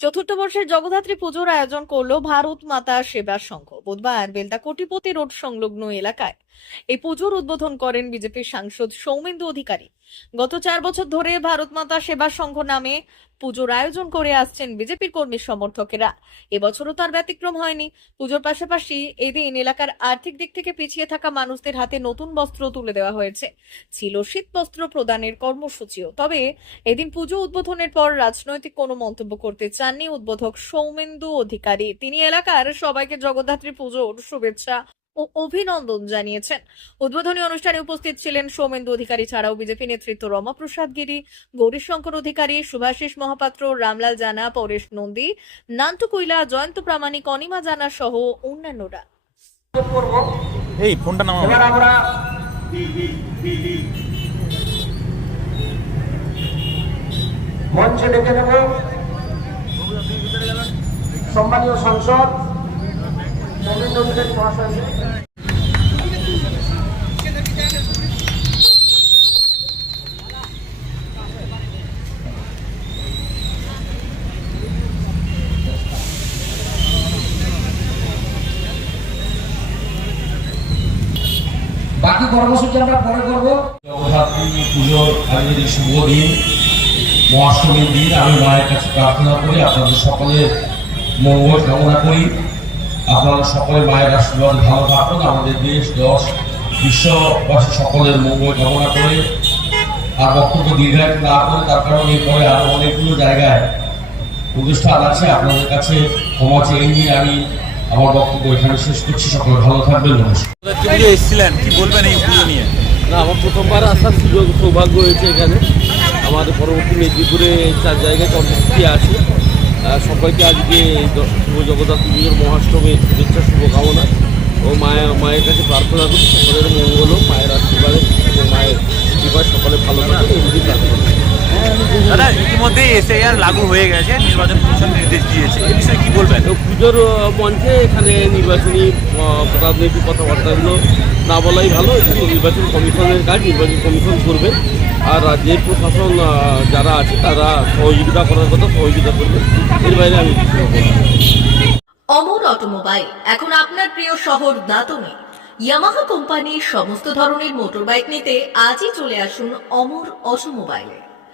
চতুর্থ বর্ষের জগদ্ধাত্রী পুজোর আয়োজন করল ভারত মাতা সেবা সংঘ। বুধবার বেলদা কোটিপতি রোড সংলগ্ন এলাকায়। এই পুজোর উদ্বোধন করেন বিজেপির সাংসদ সৌমেন্দু অধিকারী। গত চার বছর ধরে ভারত মাতা সেবা সংঘ নামে পুজোর আয়োজন করে আসছেন বিজেপির কর্মী সমর্থকেরা। এবছরও তার ব্যতিক্রম হয়নি। পুজোর পাশাপাশি এদিন এলাকার আর্থিক দিক থেকে পিছিয়ে থাকা মানুষদের হাতে নতুন বস্ত্র তুলে দেওয়া হয়েছে। ছিল শীত বস্ত্র প্রদানের কর্মসূচিও। তবে এদিন পুজো উদ্বোধনের পর রাজনৈতিক কোনো মন্তব্য করতে চাননি উদ্বোধক সৌমেন্দু অধিকারী। তিনি এলাকার সবাইকে জগদ্ধাত্রী পুজোর শুভেচ্ছা ও অভিনন্দন জানিয়েছেন। উদ্বোধনী অনুষ্ঠানে উপস্থিত ছিলেন সৌমেন্দু অধিকারী ছাড়াও বিজেপি নেতৃত্ব রমাপ্রসাদ গিরি গৌরীশঙ্কর অধিকারী শুভাশিস মহাপাত্র রামলাল জানা পরেশ নন্দী নান্টু কৈলা জয়ন্ত প্রামাণিক অনিমা জানা সহ অন্যান্যরা। এই ফোনটা নামাও। এবার আমরা মঞ্চে ডেকে নেব। সম্মানীয় সাংসদ বাকি কর্মসূচি আমরা পরে করব। জগদ্ধাত্রী পুজোর আজকের এই শুভ দিন, মহাষ্টমীর দিন আমি মায়ের কাছে প্রার্থনা করি, আপনাদের সকলের মঙ্গল কামনা করি। আপনারা সকলে মায়ের আশীর্বাদ ভালো থাকুন। আমাদের দেশ দশ বিশ্ববাসী সকলের মঙ্গল কামনা করে আর বক্তব্য দীর্ঘায়িত না করে তার কারণ এরপরে আরও অনেকগুলো জায়গায় প্রতিষ্ঠান আছে। আপনাদের কাছে ক্ষমা চেয়ে নিয়ে আমি আমার বক্তব্য এখানে শেষ করছি। সকলে ভালো থাকবেন নমস্কার। এসেছিলেন? কি বলবেন এই পুজো নিয়ে? না আমার প্রথমবার আসার সুযোগ সৌভাগ্য হয়েছে এখানে। আমাদের পরবর্তী মেদিনীপুরে চার জায়গায় কর্মসূচি আছে। সবাইকে আজকে শুভ জগদ্ধাত্রী পুজোর মহাষ্টমীর শুভেচ্ছা, শুভকামনা ও মায়ের মায়ের কাছে প্রার্থনা করি, সকলের মঙ্গল মায়ের আশীর্বাদে এবং মায়ের কৃপায় সকলে ভালো থাকে এই প্রার্থনা ইতিমধ্যে এসআইআর লাগু হয়ে গেছে নির্বাচন কমিশন নির্দেশ দিয়েছে। এই বিষয়ে কি বলবেন? তো পুজোর মঞ্চে এখানে নির্বাচনী রাজনৈতিক কথাবার্তাগুলো না বলাই ভালো এখানে নির্বাচন কমিশনের কাজ নির্বাচন কমিশন করবে। আর রাজ্যের প্রশাসন যারা আছে তারা সহযোগিতা করার কথা সহযোগিতা করবে। এর বাইরে আমি কিছু বলব অমর অটোমোবাইল এখন আপনার প্রিয় শহর দাতনে। ইয়ামাহা কোম্পানির সমস্ত ধরনের মোটরবাইক নিতে আজই চলে আসুন অমর অটোমোবাইলে।